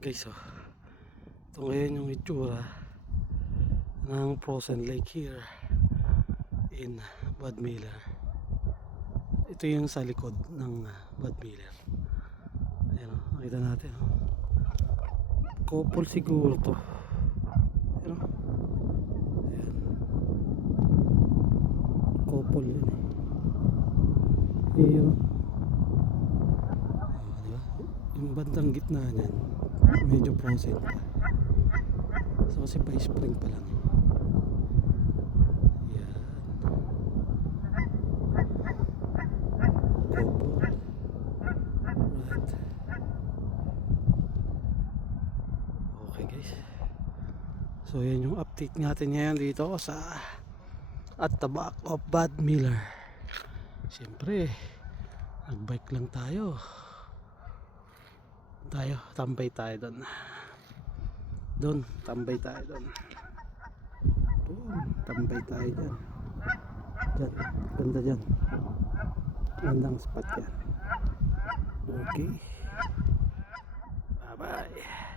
Guys, oh, ito ngayon yung itsura ng frozen lake here in Bad Miller. Ito yung sa likod ng Bad Miller. Ayan, oh, nakita natin, oh. Couple siguro to. Ayan, oh. Ayan. Couple yun eh. Ayan, oh. Diba? Yung bandang gitna niyan medyo frozen pa. So kasi pa spring pa lang eh. Yan. Couple. Right. Okay guys. So yan yung update natin ngayon dito sa at the back of Bad Miller. Siyempre nagbike lang tayo. Tambay tayo doon tambay tayo doon, tambay tayo dyan, ganda dyan, gandang spot yan. Okay, bye bye.